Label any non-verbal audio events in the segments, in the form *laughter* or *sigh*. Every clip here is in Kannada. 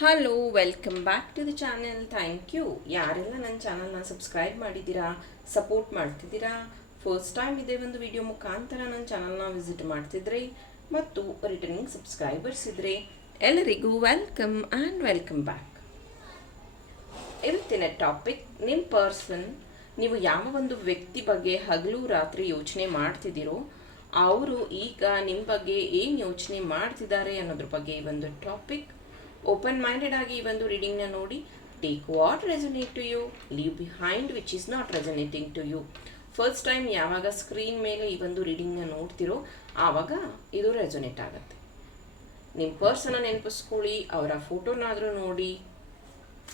Hello welcome back to the channel thank you ಯಾರೆಲ್ಲ ನನ್ನ ಚಾನಲ್ನ ಸಬ್ಸ್ಕ್ರೈಬ್ ಮಾಡಿದ್ದೀರಾ ಸಪೋರ್ಟ್ ಮಾಡ್ತಿದ್ದೀರಾ ಫಸ್ಟ್ ಟೈಮ್ ಇದೆ ಒಂದು ವಿಡಿಯೋ ಮುಖಾಂತರ ನನ್ನ ಚಾನಲ್ನ ವಿಸಿಟ್ ಮಾಡ್ತಿದ್ರೆ ಮತ್ತು ರಿಟರ್ನಿಂಗ್ ಸಬ್ಸ್ಕ್ರೈಬರ್ಸ್ ಇದ್ರೆ ಎಲ್ಲರಿಗೂ ವೆಲ್ಕಮ್ ಆ್ಯಂಡ್ ವೆಲ್ಕಮ್ ಬ್ಯಾಕ್ ಇವತ್ತಿನ ಟಾಪಿಕ್ ನಿಮ್ಮ ಪರ್ಸನ್ ನೀವು ಯಾವ ಒಂದು ವ್ಯಕ್ತಿ ಬಗ್ಗೆ ಹಗಲು ರಾತ್ರಿ ಯೋಚನೆ ಮಾಡ್ತಿದ್ದೀರೋ, ಅವರು ಈಗ ನಿಮ್ಮ ಬಗ್ಗೆ ಏನು ಯೋಚನೆ ಮಾಡ್ತಿದ್ದಾರೆ ಅನ್ನೋದ್ರ ಬಗ್ಗೆ ಒಂದು ಟಾಪಿಕ್ ಓಪನ್ ಮೈಂಡೆಡ್ ಆಗಿ ಈ ಒಂದು ರೀಡಿಂಗ್ನ ನೋಡಿ. Take what resonate to you leave behind which is not resonating to you first time ಯಾವಾಗ ಸ್ಕ್ರೀನ್ ಮೇಲೆ ಈ ಒಂದು ರೀಡಿಂಗ್ನ ನೋಡ್ತಿರೋ, ಆವಾಗ ಇದು ರೆಸೊನೇಟ್ ಆಗುತ್ತೆ. ನಿಮ್ಮ ಪರ್ಸನ್ನ ನೆನಪಿಸ್ಕೊಳ್ಳಿ, ಅವರ ಫೋಟೋನಾದರೂ ನೋಡಿ,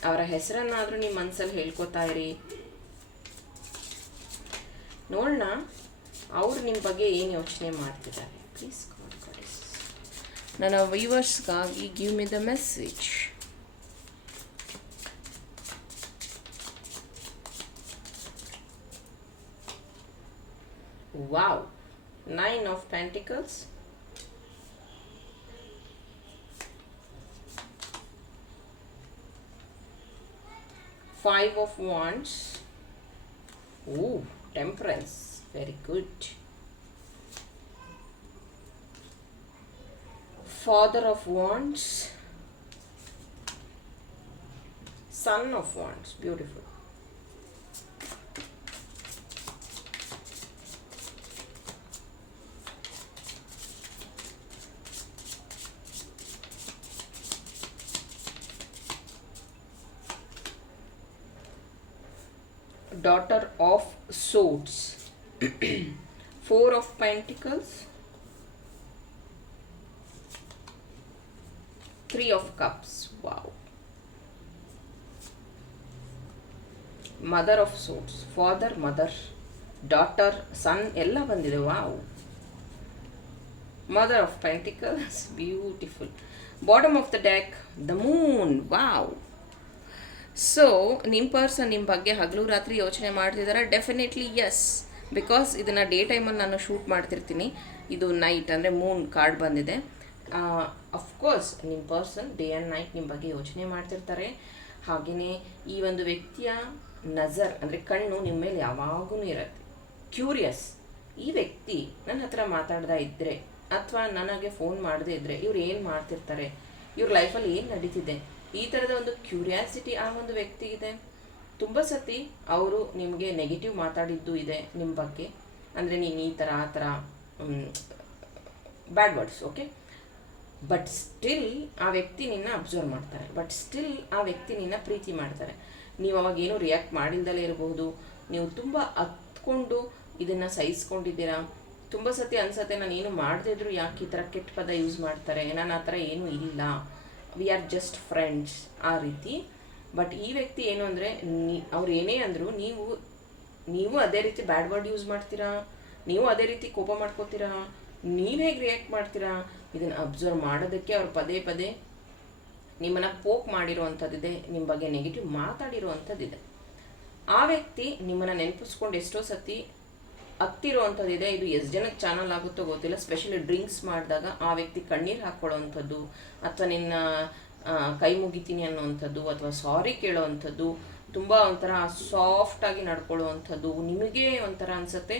ಅವರ ಹೆಸರನ್ನಾದರೂ ನಿಮ್ಮ ಮನಸ್ಸಲ್ಲಿ ಹೇಳ್ಕೊತಾ ಇರಿ. ನೋಡೋಣ ಅವ್ರು ನಿಮ್ಮ ಬಗ್ಗೆ ಏನು ಯೋಚನೆ ಮಾಡ್ತಿದ್ದಾರೆ? Please ನನ್ನ ವ್ಯೂವರ್ಸ್ಗಾಗಿ give me the message wow nine of pentacles five of wands Ooh, temperance very good Father of wands son of wands. Beautiful. Daughter of swords. *clears throat* Four of pentacles three of cups. Wow. Mother of suits father mother daughter son ಎಲ್ಲ ಬಂದಿದೆ. Wow mother of pentacles beautiful bottom of the deck the moon wow so ನಿಮ್ಮ ಪರ್ಸನ್ ನಿಮ್ಮ ಬಗ್ಗೆ ಹಗಲು ರಾತ್ರಿ ಯೋಚನೆ ಮಾಡ್ತಿದ್ದಾರೆ ಡೆಫಿನೆಟ್ಲಿ ಎಸ್ ಬಿಕಾಸ್ ಇದನ್ನು ಡೇ ಟೈಮಲ್ಲಿ ನಾನು ಶೂಟ್ ಮಾಡ್ತಿರ್ತೀನಿ. ಇದು ನೈಟ್ ಅಂದರೆ ಮೂನ್ ಕಾರ್ಡ್ ಬಂದಿದೆ. ಅಫ್ಕೋರ್ಸ್ ನಿಮ್ಮ ಪರ್ಸನ್ ಡೇ ಆ್ಯಂಡ್ ನೈಟ್ ನಿಮ್ಮ ಬಗ್ಗೆ ಯೋಚನೆ ಮಾಡ್ತಿರ್ತಾರೆ. ಹಾಗೆಯೇ ಈ ಒಂದು ವ್ಯಕ್ತಿಯ ನಜರ್, ಅಂದರೆ ಕಣ್ಣು ನಿಮ್ಮ ಮೇಲೆ ಯಾವಾಗೂ ಇರುತ್ತೆ. ಕ್ಯೂರಿಯಸ್ ಈ ವ್ಯಕ್ತಿ ನನ್ನ ಹತ್ರ ಮಾತಾಡ್ತಾ ಇದ್ದರೆ ಅಥವಾ ನನಗೆ ಫೋನ್ ಮಾಡದೇ ಇದ್ದರೆ ಇವ್ರು ಏನು ಮಾಡ್ತಿರ್ತಾರೆ? ಇವ್ರ ಲೈಫಲ್ಲಿ ಏನು ನಡೀತಿದೆ? ಈ ಥರದ ಒಂದು ಕ್ಯೂರಿಯಾಸಿಟಿ ಆ ಒಂದು ವ್ಯಕ್ತಿ ಇದೆ. ತುಂಬ ಸತಿ ಅವರು ನಿಮಗೆ ನೆಗೆಟಿವ್ ಮಾತಾಡಿದ್ದು ಇದೆ ನಿಮ್ಮ ಬಗ್ಗೆ. ಅಂದರೆ ನೀನು ಈ ಥರ ಆ ಥರ bad words okay but still ಆ ವ್ಯಕ್ತಿ ನಿನ್ನ ಅಬ್ಸರ್ವ್ ಮಾಡ್ತಾರೆ. ಬಟ್ ಸ್ಟಿಲ್ ಆ ವ್ಯಕ್ತಿ ನಿನ್ನ ಪ್ರೀತಿ ಮಾಡ್ತಾರೆ. ನೀವು ಅವಾಗ ಏನೂ ರಿಯಾಕ್ಟ್ ಮಾಡಿಲ್ದಲೇ ಇರಬಹುದು ನೀವು ತುಂಬ ಹತ್ಕೊಂಡು ಇದನ್ನು ಸಹಿಸ್ಕೊಂಡಿದ್ದೀರಾ? ತುಂಬ ಸತಿ ಅನ್ಸತ್ತೆ, ನಾನು ಏನು ಮಾಡದೇ ಇದ್ರು ಯಾಕೆ ಈ ಥರ ಕೆಟ್ಟ ಪದ ಯೂಸ್ ಮಾಡ್ತಾರೆ? ನಾನು ಆ ಥರ ಏನೂ ಇಲ್ಲ ವಿ ಆರ್ ಜಸ್ಟ್ ಫ್ರೆಂಡ್ಸ್ ಆ ರೀತಿ. ಬಟ್ ಈ ವ್ಯಕ್ತಿ ಏನು ಅಂದರೆ, ನೀ, ಅವ್ರು ಏನೇ ಅಂದರು, ನೀವು ನೀವು ಅದೇ ರೀತಿ ಬ್ಯಾಡ್ ವರ್ಡ್ ಯೂಸ್ ಮಾಡ್ತೀರಾ? ನೀವು ಅದೇ ರೀತಿ ಕೋಪ ಮಾಡ್ಕೋತೀರಾ? ನೀವು ಹೇಗೆ ರಿಯಾಕ್ಟ್ ಮಾಡ್ತೀರಾ? ಇದನ್ನು ಅಬ್ಸರ್ವ್ ಮಾಡೋದಕ್ಕೆ ಅವ್ರು ಪದೇ ಪದೇ ನಿಮ್ಮನ್ನು ಪೋಕ್ ಮಾಡಿರುವಂಥದ್ದಿದೆ ನಿಮ್ಮ ಬಗ್ಗೆ ನೆಗೆಟಿವ್ ಮಾತಾಡಿರುವಂಥದ್ದಿದೆ. ಆ ವ್ಯಕ್ತಿ ನಿಮ್ಮನ್ನು ನೆನಪಿಸ್ಕೊಂಡು ಎಷ್ಟೋ ಸತಿ ಹತ್ತಿರುವಂಥದ್ದಿದೆ ಇದು ಎಷ್ಟು ಜನಕ್ಕೆ ಚಾನಲ್ ಆಗುತ್ತೋ ಗೊತ್ತಿಲ್ಲ ಸ್ಪೆಷಲಿ ಡ್ರಿಂಕ್ಸ್ ಮಾಡಿದಾಗ ಆ ವ್ಯಕ್ತಿ ಕಣ್ಣೀರು ಹಾಕ್ಕೊಳ್ಳೋವಂಥದ್ದು ಅಥವಾ ನಿನ್ನ ಕೈ ಮುಗಿತೀನಿ ಅನ್ನೋವಂಥದ್ದು, ಅಥವಾ ಸಾರಿ ಕೇಳೋವಂಥದ್ದು, ತುಂಬ ಒಂಥರ ಸಾಫ್ಟಾಗಿ ನಡ್ಕೊಳ್ಳುವಂಥದ್ದು, ನಿಮಗೆ ಒಂಥರ ಅನಿಸುತ್ತೆ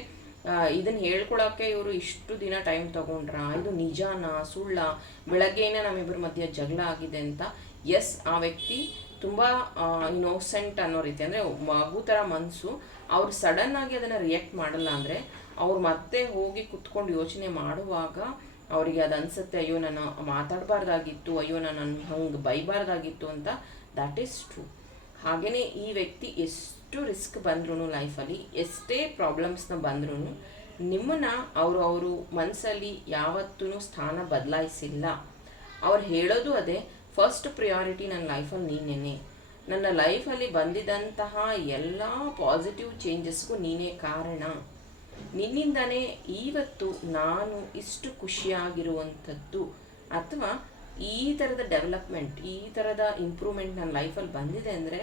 ಇದನ್ನು ಹೇಳ್ಕೊಳಕ್ಕೆ ಇವರು ಇಷ್ಟು ದಿನ ಟೈಮ್ ತಗೊಂಡ್ರ? ಇದು ನಿಜಾನ? ಸುಳ್ಳ? ಬೆಳಗ್ಗೆನೇ ನಮ್ಮಿಬ್ಬರ ಮಧ್ಯೆ ಜಗಳ ಆಗಿದೆ ಅಂತ. ಎಸ್ ಆ ವ್ಯಕ್ತಿ ತುಂಬ ಇನ್ನೋಸೆಂಟ್ ಅನ್ನೋ ರೀತಿ. ಅಂದರೆ ಮಗು ಥರ ಮನಸ್ಸು ಅವ್ರು ಆಗಿ ಅದನ್ನು ರಿಯಾಕ್ಟ್ ಮಾಡಲ್ಲ ಅಂದರೆ ಅವ್ರು ಮತ್ತೆ ಹೋಗಿ ಕುತ್ಕೊಂಡು ಯೋಚನೆ ಮಾಡುವಾಗ ಅವರಿಗೆ ಅದು ಅನಿಸುತ್ತೆ, ಅಯ್ಯೋ, ನಾನು ಮಾತಾಡಬಾರ್ದಾಗಿತ್ತು, ಅಯ್ಯೋ, ನಾನು ಹಂಗೆ ಬೈಬಾರ್ದಾಗಿತ್ತು ಅಂತ. ದ್ಯಾಟ್ ಈಸ್ ಟ್ರೂ ಹಾಗೆಯೇ ಈ ವ್ಯಕ್ತಿ ಎಷ್ಟು ರಿಸ್ಕ್ ಬಂದ್ರೂ ಲೈಫಲ್ಲಿ ಎಷ್ಟೇ ಪ್ರಾಬ್ಲಮ್ಸ್ನ ಬಂದ್ರೂ ನಿಮ್ಮನ್ನ ಅವರು ಅವರು ಮನಸ್ಸಲ್ಲಿ ಯಾವತ್ತೂ ಸ್ಥಾನ ಬದಲಾಯಿಸಿಲ್ಲ. ಅವ್ರು ಹೇಳೋದು ಅದೇ ಫಸ್ಟ್ ಪ್ರಿಯಾರಿಟಿ ನನ್ನ ಲೈಫಲ್ಲಿ ನೀನೇನೆ. ನನ್ನ ಲೈಫಲ್ಲಿ ಬಂದಿದ್ದಂತಹ ಎಲ್ಲ ಪಾಸಿಟಿವ್ ಚೇಂಜಸ್ಗೂ ನೀನೇ ಕಾರಣ. ನಿನ್ನಿಂದನೇ ಇವತ್ತು ನಾನು ಇಷ್ಟು ಖುಷಿಯಾಗಿರುವಂಥದ್ದು ಅಥವಾ ಈ ಥರದ ಡೆವಲಪ್ಮೆಂಟ್ ಈ ಥರದ ಇಂಪ್ರೂವ್ಮೆಂಟ್ ನನ್ನ ಲೈಫಲ್ಲಿ ಬಂದಿದೆ ಅಂದರೆ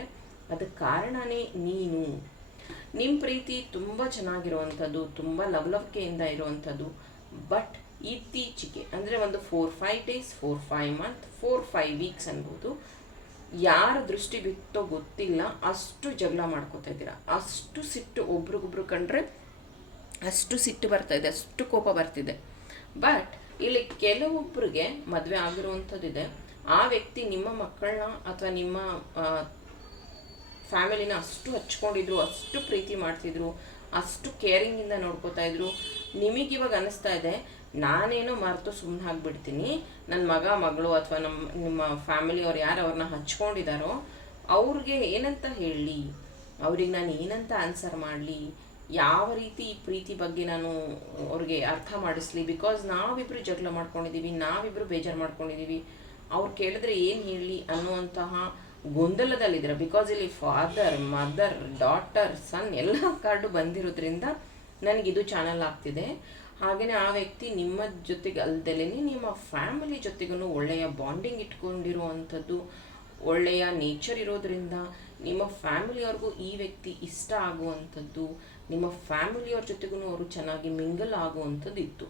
ಅದಕ್ಕೆ ಕಾರಣನೇ ನೀನು. ನಿಮ್ಮ ಪ್ರೀತಿ ತುಂಬ ಚೆನ್ನಾಗಿರುವಂಥದ್ದು, ತುಂಬ ಲವಲವಿಕೆಯಿಂದ ಇರುವಂಥದ್ದು. ಬಟ್ ಇತ್ತೀಚೆಗೆ, ಅಂದರೆ ಒಂದು four five days four five month four five weeks ಅನ್ಬೋದು, ಯಾರ ದೃಷ್ಟಿ ಬಿತ್ತೋ ಗೊತ್ತಿಲ್ಲ, ಅಷ್ಟು ಜಗಳ ಮಾಡ್ಕೋತಾ ಇದ್ದೀರಾ. ಅಷ್ಟು ಸಿಟ್ಟು ಒಬ್ರಿಗೊಬ್ರು ಕಂಡ್ರೆ ಅಷ್ಟು ಸಿಟ್ಟು ಬರ್ತಾ ಇದೆ, ಅಷ್ಟು ಕೋಪ ಬರ್ತಿದೆ. ಬಟ್ ಇಲ್ಲಿ ಕೆಲವೊಬ್ಬರಿಗೆ ಮದುವೆ ಆಗಿರುವಂಥದ್ದಿದೆ. ಆ ವ್ಯಕ್ತಿ ನಿಮ್ಮ ಮಕ್ಕಳನ್ನ ಅಥವಾ ನಿಮ್ಮ ಫ್ಯಾಮಿಲಿನ ಅಷ್ಟು ಹಚ್ಕೊಂಡಿದ್ರು, ಅಷ್ಟು ಪ್ರೀತಿ ಮಾಡ್ತಿದ್ರು, ಅಷ್ಟು ಕೇರಿಂಗಿಂದ ನೋಡ್ಕೋತಾ ಇದ್ರು. ನಿಮಗಿವಾಗ ಅನಿಸ್ತಾ ಇದೆ, ನಾನೇನೋ ಮರೆತು ಸುಮ್ಮನೆ ಆಗಿಬಿಡ್ತೀನಿ. ನನ್ನ ಮಗ, ಮಗಳು ಅಥವಾ ನಮ್ಮ ನಿಮ್ಮ ಫ್ಯಾಮಿಲಿಯವ್ರು ಯಾರು ಅವ್ರನ್ನ ಹಚ್ಕೊಂಡಿದ್ದಾರೋ ಅವ್ರಿಗೆ ಏನಂತ ಹೇಳಲಿ ಅವ್ರಿಗೆ ನಾನು ಏನಂತ ಆನ್ಸರ್ ಮಾಡಲಿ, ಯಾವ ರೀತಿ ಈ ಪ್ರೀತಿ ಬಗ್ಗೆ ನಾನು ಅವ್ರಿಗೆ ಅರ್ಥ ಮಾಡಿಸ್ಲಿ? ಬಿಕಾಸ್ ನಾವಿಬ್ರು ಜಗಳ ಮಾಡ್ಕೊಂಡಿದ್ದೀವಿ ನಾವಿಬ್ರು ಬೇಜಾರು ಮಾಡ್ಕೊಂಡಿದ್ದೀವಿ ಅವ್ರು ಕೇಳಿದ್ರೆ ಏನು ಹೇಳಲಿ ಅನ್ನುವಂತಹ ಗೊಂದಲದಲ್ಲಿದ್ದಾರೆ? ಬಿಕಾಸ್ ಇಲ್ಲಿ ಫಾದರ್ ಮದರ್ ಡಾಟರ್ ಸನ್ ಎಲ್ಲ ಕಾರ್ಡು ಬಂದಿರೋದ್ರಿಂದ ನನಗಿದು ಚಾನಲ್ ಆಗ್ತಿದೆ. ಹಾಗೆಯೇ ಆ ವ್ಯಕ್ತಿ ನಿಮ್ಮ ಜೊತೆಗೆ ಅಲ್ದಲೇ ನಿಮ್ಮ ಫ್ಯಾಮಿಲಿ ಜೊತೆಗೂ ಒಳ್ಳೆಯ ಬಾಂಡಿಂಗ್ ಇಟ್ಕೊಂಡಿರುವಂಥದ್ದು, ಒಳ್ಳೆಯ ನೇಚರ್ ಇರೋದ್ರಿಂದ ನಿಮ್ಮ ಫ್ಯಾಮಿಲಿಯವ್ರಿಗೂ ಈ ವ್ಯಕ್ತಿ ಇಷ್ಟ ಆಗುವಂಥದ್ದು, ನಿಮ್ಮ ಫ್ಯಾಮಿಲಿಯವ್ರ ಜೊತೆಗೂ ಅವರು ಚೆನ್ನಾಗಿ ಮಿಂಗಲ್ ಆಗುವಂಥದ್ದು ಇತ್ತು.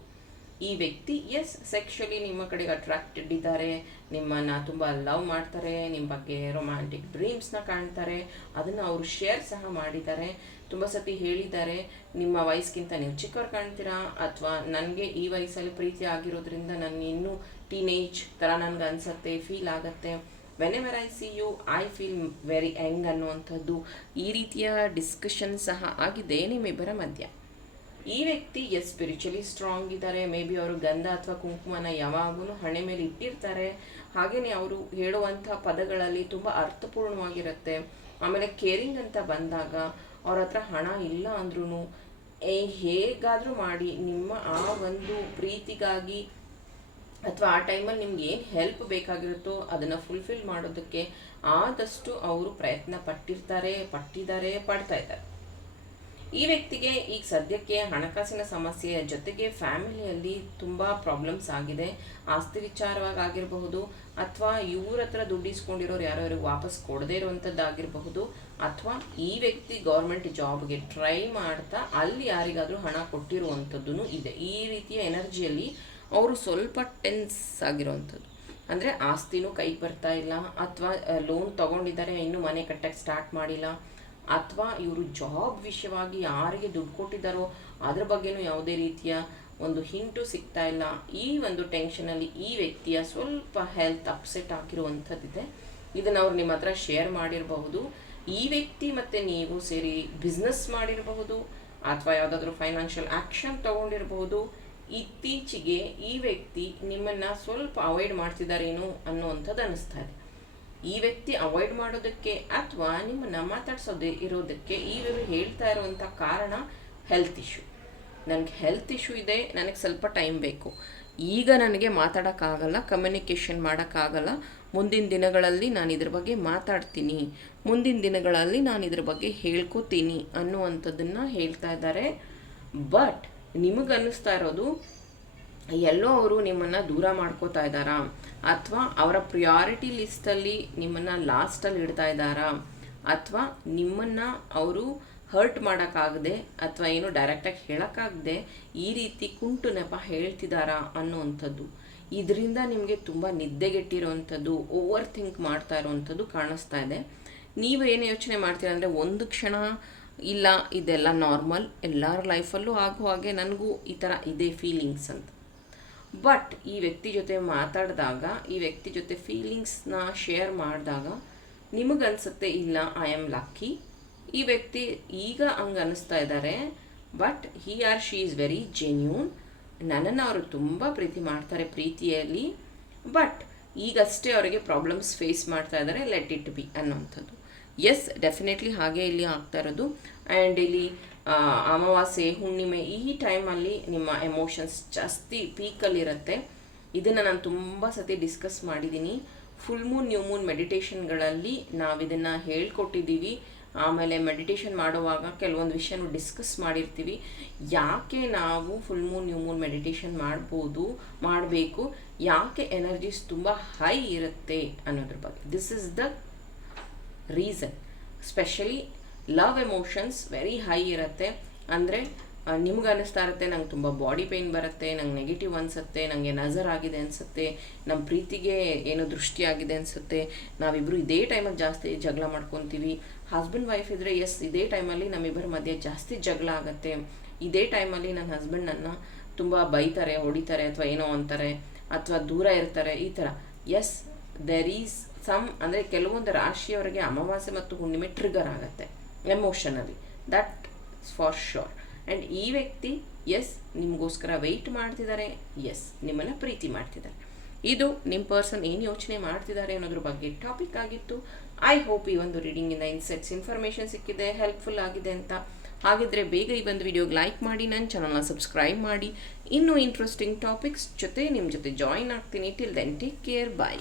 ಈ ವ್ಯಕ್ತಿ ಎಸ್ ಸೆಕ್ಷುಲಿ ನಿಮ್ಮ ಕಡೆಗೆ ಅಟ್ರಾಕ್ಟೆಡ್ ಇದ್ದಾರೆ, ನಿಮ್ಮನ್ನು ತುಂಬ ಲವ್ ಮಾಡ್ತಾರೆ ನಿಮ್ಮ ಬಗ್ಗೆ ರೊಮ್ಯಾಂಟಿಕ್ ಡ್ರೀಮ್ಸ್ನ ಕಾಣ್ತಾರೆ, ಅದನ್ನು ಅವರು ಶೇರ್ ಸಹ ಮಾಡಿದ್ದಾರೆ. ತುಂಬ ಸತಿ ಹೇಳಿದ್ದಾರೆ, ನಿಮ್ಮ ವಯಸ್ಸಿಗಿಂತ ನೀವು ಚಿಕ್ಕವ್ರು ಕಾಣ್ತೀರಾ? ಅಥವಾ ನನಗೆ ಈ ವಯಸ್ಸಲ್ಲಿ ಪ್ರೀತಿ ಆಗಿರೋದ್ರಿಂದ ನಾನು ಇನ್ನೂ ಟೀನೇಜ್ ಥರ ನನಗೆ ಅನಿಸುತ್ತೆ ಫೀಲ್ ಆಗುತ್ತೆ. Whenever I see you I feel very young ಅನ್ನುವಂಥದ್ದು ಈ ರೀತಿಯ ಡಿಸ್ಕಷನ್ ಸಹ ಆಗಿದೆ ನಿಮ್ಮಿಬ್ಬರ ಮಧ್ಯ. ಈ ವ್ಯಕ್ತಿ ಎಸ್ ಸ್ಪಿರಿಚುಲಿ ಸ್ಟ್ರಾಂಗ್ ಇದ್ದಾರೆ. ಮೇ ಬಿ ಅವರು ಗಂಧ ಅಥವಾ ಕುಂಕುಮನ ಯಾವಾಗಲೂ ಹಣೆ ಮೇಲೆ ಇಟ್ಟಿರ್ತಾರೆ. ಹಾಗೆಯೇ ಅವರು ಹೇಳುವಂಥ ಪದಗಳಲ್ಲಿ ತುಂಬ ಅರ್ಥಪೂರ್ಣವಾಗಿರುತ್ತೆ. ಆಮೇಲೆ ಕೇರಿಂಗ್ ಅಂತ ಬಂದಾಗ ಅವ್ರ ಹತ್ರ ಹಣ ಇಲ್ಲ ಅಂದ್ರೂ ಹೇಗಾದರೂ ಮಾಡಿ. ನಿಮ್ಮ ಆ ಒಂದು ಪ್ರೀತಿಗಾಗಿ ಅಥವಾ ಆ ಟೈಮಲ್ಲಿ ನಿಮ್ಗೆ ಏನು ಹೆಲ್ಪ್ ಬೇಕಾಗಿರುತ್ತೋ ಅದನ್ನು ಫುಲ್ಫಿಲ್ ಮಾಡೋದಕ್ಕೆ ಆದಷ್ಟು ಅವರು ಪ್ರಯತ್ನ ಪಟ್ಟಿರ್ತಾರೆ, ಪಟ್ಟಿದ್ದಾರೆ, ಪಡ್ತಾ ಇದ್ದಾರೆ. ಈ ವ್ಯಕ್ತಿಗೆ ಈಗ ಸದ್ಯಕ್ಕೆ ಹಣಕಾಸಿನ ಸಮಸ್ಯೆಯ ಜೊತೆಗೆ ಫ್ಯಾಮಿಲಿಯಲ್ಲಿ ತುಂಬ ಪ್ರಾಬ್ಲಮ್ಸ್ ಆಗಿದೆ. ಆಸ್ತಿ ವಿಚಾರವಾಗಿ ಆಗಿರಬಹುದು ಅಥವಾ ಇವ್ರ ಹತ್ರ ದುಡ್ಡು ಇಸ್ಕೊಂಡಿರೋರು ಯಾರೋ ಅವ್ರಿಗೆ ವಾಪಸ್ ಕೊಡದೇ ಇರುವಂಥದ್ದಾಗಿರಬಹುದು ಅಥವಾ ಈ ವ್ಯಕ್ತಿ ಗೌರ್ಮೆಂಟ್ ಜಾಬ್ಗೆ ಟ್ರೈ ಮಾಡ್ತಾ ಅಲ್ಲಿ ಯಾರಿಗಾದರೂ ಹಣ ಕೊಟ್ಟಿರುವಂಥದ್ದು ಇದೆ. ಈ ರೀತಿಯ ಎನರ್ಜಿಯಲ್ಲಿ ಅವರು ಸ್ವಲ್ಪ ಟೆನ್ಸ್ ಆಗಿರುವಂಥದ್ದು ಅಂದರೆ ಆಸ್ತಿನೂ ಕೈಗೆ ಬರ್ತಾ ಇಲ್ಲ ಅಥವಾ ಲೋನ್ ತೊಗೊಂಡಿದ್ದಾರೆ, ಇನ್ನೂ ಮನೆ ಕಟ್ಟಕ್ಕೆ ಸ್ಟಾರ್ಟ್ ಮಾಡಿಲ್ಲ. ಅಥವಾ ಇವರು ಜಾಬ್ ವಿಷಯವಾಗಿ ಯಾರಿಗೆ ದುಡ್ಡು ಕೊಟ್ಟಿದ್ದಾರೋ ಅದ್ರ ಬಗ್ಗೆನೂ ಯಾವುದೇ ರೀತಿಯ ಒಂದು ಹಿಂಟು ಸಿಗ್ತಾ ಇಲ್ಲ. ಈ ಒಂದು ಟೆನ್ಷನಲ್ಲಿ ಈ ವ್ಯಕ್ತಿಯ ಸ್ವಲ್ಪ ಹೆಲ್ತ್ ಅಪ್ಸೆಟ್ ಆಗಿರುವಂಥದ್ದಿದೆ. ಇದನ್ನು ಅವ್ರು ನಿಮ್ಮ ಹತ್ರ ಶೇರ್ ಮಾಡಿರಬಹುದು. ಈ ವ್ಯಕ್ತಿ ಮತ್ತು ನೀವು ಸೇರಿ ಬಿಸ್ನೆಸ್ ಮಾಡಿರಬಹುದು ಅಥವಾ ಯಾವುದಾದ್ರೂ ಫೈನಾನ್ಷಿಯಲ್ ಆ್ಯಕ್ಷನ್ ತೊಗೊಂಡಿರಬಹುದು. ಇತ್ತೀಚೆಗೆ ಈ ವ್ಯಕ್ತಿ ನಿಮ್ಮನ್ನು ಸ್ವಲ್ಪ ಅವಾಯ್ಡ್ ಮಾಡ್ತಿದ್ದಾರೇನೋ ಅನ್ನುವಂಥದ್ದು ಅನಿಸ್ತಾ ಇದೆ. ಈ ವ್ಯಕ್ತಿ ಅವಾಯ್ಡ್ ಮಾಡೋದಕ್ಕೆ ಅಥವಾ ನಿಮ್ಮನ್ನು ಮಾತಾಡ್ಸೋದೇ ಇರೋದಕ್ಕೆ ಇವರು ಹೇಳ್ತಾ ಇರುವಂಥ ಕಾರಣ ಹೆಲ್ತ್ ಇಶ್ಯೂ ನನಗೆ ಹೆಲ್ತ್ ಇಶ್ಯೂ ಇದೆ, ನನಗೆ ಸ್ವಲ್ಪ ಟೈಮ್ ಬೇಕು. ಈಗ ನನಗೆ ಮಾತಾಡೋಕ್ಕಾಗಲ್ಲ ಕಮ್ಯುನಿಕೇಷನ್ ಮಾಡೋಕ್ಕಾಗಲ್ಲ. ಮುಂದಿನ ದಿನಗಳಲ್ಲಿ ನಾನು ಇದ್ರ ಬಗ್ಗೆ ಮಾತಾಡ್ತೀನಿ. ಮುಂದಿನ ದಿನಗಳಲ್ಲಿ ನಾನು ಇದ್ರ ಬಗ್ಗೆ ಹೇಳ್ಕೊತೀನಿ ಅನ್ನುವಂಥದ್ದನ್ನು ಹೇಳ್ತಾ ಇದ್ದಾರೆ. ಬಟ್ ನಿಮಗೆ ಇರೋದು ಎಲ್ಲೋ ಅವರು ನಿಮ್ಮನ್ನು ದೂರ ಮಾಡ್ಕೋತಾ ಇದ್ದಾರಾ? ಅಥವಾ ಅವರ ಪ್ರಿಯಾರಿಟಿ ಲಿಸ್ಟಲ್ಲಿ ನಿಮ್ಮನ್ನು ಲಾಸ್ಟಲ್ಲಿ ಇಡ್ತಾ ಇದ್ದಾರಾ? ಅಥವಾ ನಿಮ್ಮನ್ನು ಅವರು ಹರ್ಟ್ ಮಾಡೋಕ್ಕಾಗದೆ ಅಥವಾ ಏನು ಡೈರೆಕ್ಟಾಗಿ ಹೇಳೋಕ್ಕಾಗದೆ ಈ ರೀತಿ ಕುಂಟು ನೆಪ ಹೇಳ್ತಿದ್ದಾರಾ ಅನ್ನೋವಂಥದ್ದು. ಇದರಿಂದ ನಿಮಗೆ ತುಂಬ ನಿದ್ದೆಗೆಟ್ಟಿರುವಂಥದ್ದು ಓವರ್ ಥಿಂಕ್ ಮಾಡ್ತಾ ಇರೋವಂಥದ್ದು ಕಾಣಿಸ್ತಾ ಇದೆ. ನೀವು ಏನು ಯೋಚನೆ ಮಾಡ್ತೀರ ಅಂದರೆ ಒಂದು ಕ್ಷಣ ಇಲ್ಲ, ಇದೆಲ್ಲ ನಾರ್ಮಲ್ ಎಲ್ಲರ ಲೈಫಲ್ಲೂ ಆಗೋ ಹಾಗೆ ನನಗೂ ಈ ಥರ ಇದೆ ಫೀಲಿಂಗ್ಸ್ ಅಂತ. ಬಟ್ ಈ ವ್ಯಕ್ತಿ ಜೊತೆ ಮಾತಾಡಿದಾಗ, ಈ ವ್ಯಕ್ತಿ ಜೊತೆ ಫೀಲಿಂಗ್ಸ್ನ ಶೇರ್ ಮಾಡಿದಾಗ ನಿಮಗನ್ಸುತ್ತೆ, ಇಲ್ಲ ಐ ಆಮ್ ಲಕ್ಕಿ ಈ ವ್ಯಕ್ತಿ ಈಗ ಹಂಗೆ ಅನ್ನಿಸ್ತಾ ಇದ್ದಾರೆ but he or she is very genuine ನನ್ನನ್ನು ಅವರು ತುಂಬ ಪ್ರೀತಿ ಮಾಡ್ತಾರೆ ಪ್ರೀತಿಯಲ್ಲಿ ಬಟ್ ಈಗಷ್ಟೇ ಅವರಿಗೆ ಪ್ರಾಬ್ಲಮ್ಸ್ ಫೇಸ್ ಮಾಡ್ತಾ ಇದ್ದಾರೆ ಲೆಟ್ ಇಟ್ ಬಿ ಅನ್ನೋವಂಥದ್ದು. ಎಸ್ ಡೆಫಿನೆಟ್ಲಿ ಹಾಗೆ ಇಲ್ಲಿ ಆಗ್ತಾ ಇರೋದು. ಆ್ಯಂಡ್ ಇಲ್ಲಿ ಅಮಾವಾಸ್ಯೆ, ಹುಣ್ಣಿಮೆ ಈ ಟೈಮಲ್ಲಿ ನಿಮ್ಮ ಎಮೋಷನ್ಸ್ ಜಾಸ್ತಿ ಪೀಕಲ್ಲಿರುತ್ತೆ ಇದನ್ನು ನಾನು ತುಂಬ ಸತಿ ಡಿಸ್ಕಸ್ ಮಾಡಿದ್ದೀನಿ ಫುಲ್ ಮೂನ್ ನ್ಯೂ ಮೂನ್ ಮೆಡಿಟೇಷನ್ಗಳಲ್ಲಿ ನಾವು ಇದನ್ನು ಹೇಳ್ಕೊಟ್ಟಿದ್ದೀವಿ ಆಮೇಲೆ ಮೆಡಿಟೇಷನ್ ಮಾಡುವಾಗ ಕೆಲವೊಂದು ವಿಷಯನೂ ಡಿಸ್ಕಸ್ ಮಾಡಿರ್ತೀವಿ. ಯಾಕೆ ನಾವು full moon new moon meditation ಮಾಡ್ಬೋದು, ಮಾಡಬೇಕು? ಯಾಕೆ ಎನರ್ಜೀಸ್ ತುಂಬ ಹೈ ಇರುತ್ತೆ ಅನ್ನೋದ್ರ ಬಗ್ಗೆ. This is the reason specially love emotions very high ಇರುತ್ತೆ. ಅಂದರೆ ನಿಮ್ಗೆ ಅನ್ನಿಸ್ತಾ ಇರುತ್ತೆ, ನಂಗೆ ತುಂಬ ಬಾಡಿ ಪೇಯ್ನ್ ಬರುತ್ತೆ, ನಂಗೆ ನೆಗೆಟಿವ್ ಅನಿಸುತ್ತೆ ನನಗೆ ನಜರ್ ಆಗಿದೆ ಅನಿಸುತ್ತೆ ನಮ್ಮ ಪ್ರೀತಿಗೆ ಏನೋ ದೃಷ್ಟಿ ಆಗಿದೆ ಅನಿಸುತ್ತೆ. ನಾವಿಬ್ಬರು ಇದೇ ಟೈಮಲ್ಲಿ ಜಾಸ್ತಿ ಜಗಳ ಮಾಡ್ಕೊತೀವಿ. ಹಸ್ಬೆಂಡ್ ವೈಫ್ ಇದ್ದರೆ ಎಸ್ ಇದೇ ಟೈಮಲ್ಲಿ ನಮ್ಮಿಬ್ಬರ ಮಧ್ಯೆ ಜಾಸ್ತಿ ಜಗಳ ಆಗುತ್ತೆ. ಇದೇ ಟೈಮಲ್ಲಿ ನನ್ನ ಹಸ್ಬೆಂಡ್ ನನ್ನ ತುಂಬ ಬೈತಾರೆ, ಹೊಡಿತಾರೆ, ಅಥವಾ ಏನೋ ಅಂತಾರೆ, ಅಥವಾ ದೂರ ಇರ್ತಾರೆ, ಈ ಥರ. ಎಸ್ ದೆರ್ ಈಸ್ ಸಮ್ ಅಂದರೆ ಕೆಲವೊಂದು ರಾಶಿಯವರಿಗೆ ಅಮಾವಾಸ್ಯೆ ಮತ್ತು ಹುಣ್ಣಿಮೆ ಟ್ರಿಗರ್ ಆಗುತ್ತೆ. Emotionally that for sure and ಈ ವ್ಯಕ್ತಿ ಎಸ್ ನಿಮಗೋಸ್ಕರ ವೆಯ್ಟ್ ಮಾಡ್ತಿದ್ದಾರೆ ಎಸ್ ನಿಮ್ಮನ್ನು ಪ್ರೀತಿ ಮಾಡ್ತಿದ್ದಾರೆ ಇದು ನಿಮ್ಮ ಪರ್ಸನ್ ಏನು ಯೋಚನೆ ಮಾಡ್ತಿದ್ದಾರೆ ಅನ್ನೋದ್ರ ಬಗ್ಗೆ ಟಾಪಿಕ್ ಆಗಿತ್ತು. ಐ ಹೋಪ್ ಈ ಒಂದು ರೀಡಿಂಗಿಂದ ಇನ್ಸೆಟ್ಸ್ ಇನ್ಫಾರ್ಮೇಷನ್ ಸಿಕ್ಕಿದೆ ಹೆಲ್ಪ್ಫುಲ್ ಆಗಿದೆ ಅಂತ. ಹಾಗಿದ್ರೆ ಬೇಗ ಈ ಒಂದು ವಿಡಿಯೋಗೆ ಲೈಕ್ ಮಾಡಿ ನನ್ನ ಚಾನಲ್ನ ಸಬ್ಸ್ಕ್ರೈಬ್ ಮಾಡಿ. ಇನ್ನೂ ಇಂಟ್ರೆಸ್ಟಿಂಗ್ ಟಾಪಿಕ್ಸ್ ಜೊತೆ ನಿಮ್ಮ ಜೊತೆ ಜಾಯಿನ್ ಆಗ್ತೀನಿ. Till then take care bye